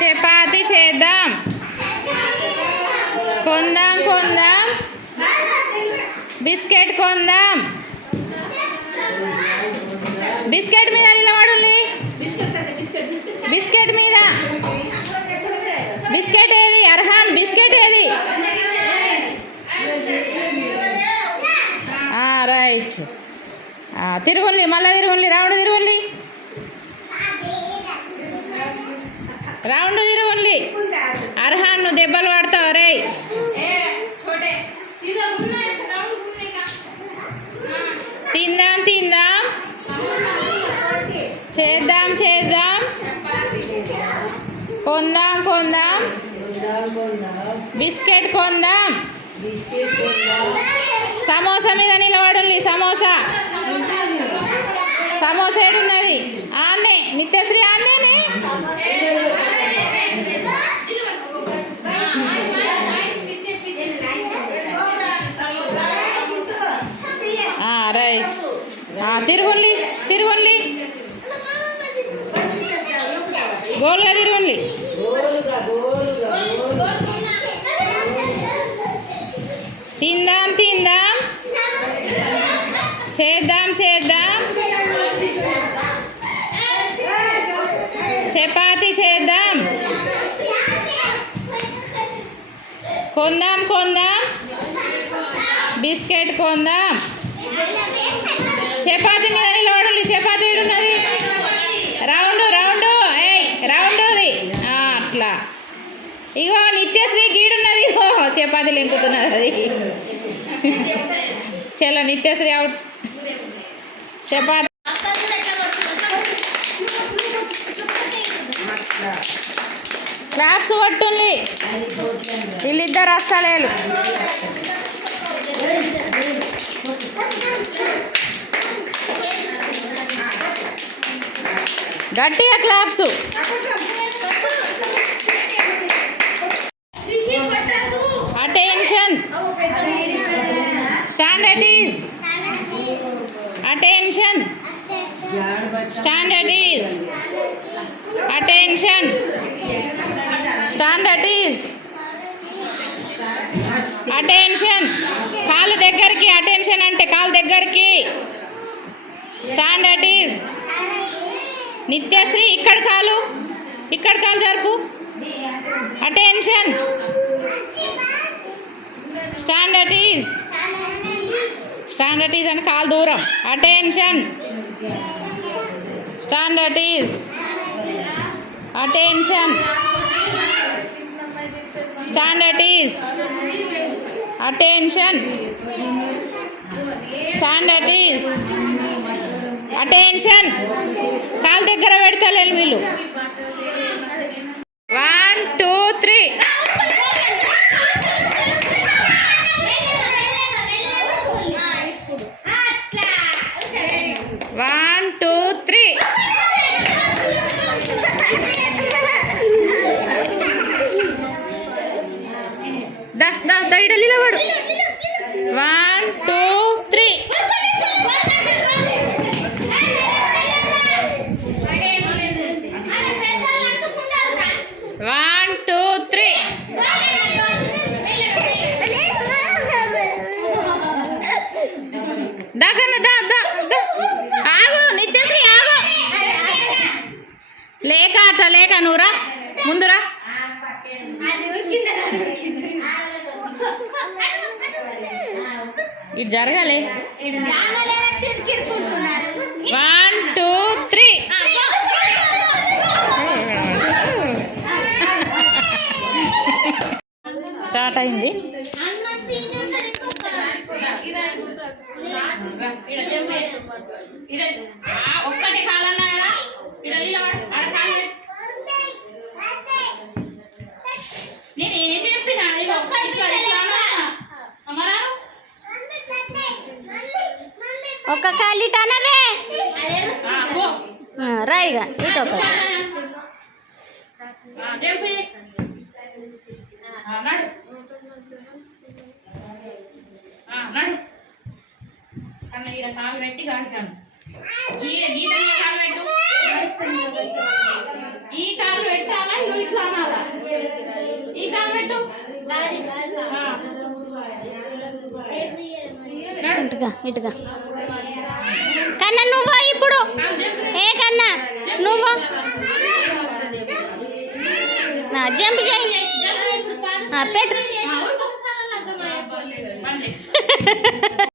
చపాతి చేద్దాం. కొందాం కొందాం బిస్కెట్ కొందాం. బిస్కెట్ మీద నిలబడుండి. బిస్కెట్ మీద బిస్కెట్ ఏది అర్హాన్? బిస్కెట్ ఏది? రైట్. తిరుగుండి, మళ్ళీ తిరుగుండి, రౌండ్ తిరుగుండి, రౌండ్ తిరుగుండి. అర్హాన్ నువ్వు దెబ్బలు పడతావు రే. తిందాం తిందాం, చేద్దాం చేద్దాం, కొందాం కొందాం, బిస్కెట్ కొందాం. సమోసా మీద నిలబడుండి. సమోసా సమోసా ఏడున్నది? ఆన్నే నిత్యశ్రీ, ఆన్నేనే. రైట్. తిరుగుండి తిరుగుండి, గోల్గా తిరుగుండి. తిందాం తిందాం, చేద్దాం చేద్దాం, చపాతి చేద్దాం. కొందాం కొందాం, బిస్కెట్ కొందాం. చపాతి మీద నిలబడండి. చపాతి ఏడున్నది? రౌండ్ రౌండ్, రౌండ్ది అట్లా. ఇగో నిత్యశ్రీ గీడున్నది. ఇగో చపాతీలు ఎంకుతున్నది అది. చలో నిత్యశ్రీ అవుట్. చపాతి క్లాప్స్ కొట్టుండి. వీళ్ళిద్దరు వస్తలేరు. గట్టిగా claps. Attention, stand at is. Attention, stand at is. Attention, stand at is. Attention, కాలు దగ్గరికి. అటెన్షన్ అంటే కాలు దగ్గరికి. Stand at is. నిత్యశ్రీ ఇక్కడ కాలు, ఇక్కడ కాలు జరుపు. Attention, stand at is. Stand at is అంటే కాలు దూరం. Attention, stand at is. Attention, stand at is. Attention, stand at is. Attention, కాలు దగ్గర పెడతలేరు వీళ్ళు. 1 2 3. 1 2 3. ఇడ నిలబడు. 1 2 3. 1 2 3. ఆగు నిత్యశ్రీ ఆగు. లేక అట్లా లేక నువ్వురా ముందురా. ఇటు జరగాలి. 1 2 3. స్టార్ట్ అయింది. ఒక్కటి కాలన్నా నేను ఏం చెప్పినా ఒక్క కాలిటనవే రాయిగా ఇటు ఒక జంప్ చేయి. నడు నడు. కన్న ఈడ కాలు పెట్టి కాంటాను. ఈడ గీత కాలు పెట్టు. ఈ కాలు పెట్టాలా ఇట్లా అనాలా? ఈ కాలు పెట్టు. ఇటుగా ఇటుగా కన్నా నువ్వు ఇప్పుడు ఏ కన్నా నువ్వు జంప్ చేయి పెట్టు